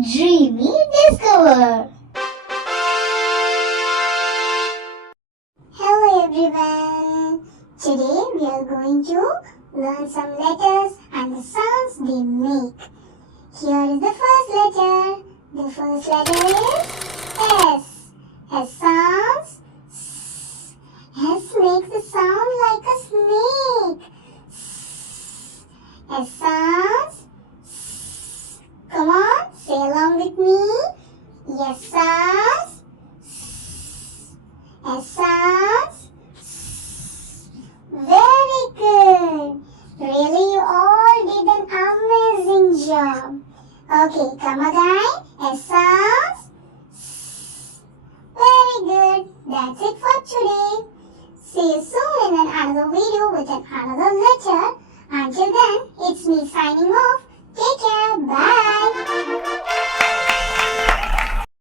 Dreamy Discover. Hello everyone. Today we are going to learn some letters and the sounds they make. Here is the first letter. The first letter is S. S sounds S. S makes the sound like a snake. S sounds S. Come on, say along with me. S sounds S. S sounds S. Very good. Really, you all did an amazing job. Okay, come again. S sounds S. Very good. That's it for today. See you soon in another video with another letter. Until then, it's me signing off. Take care. Bye.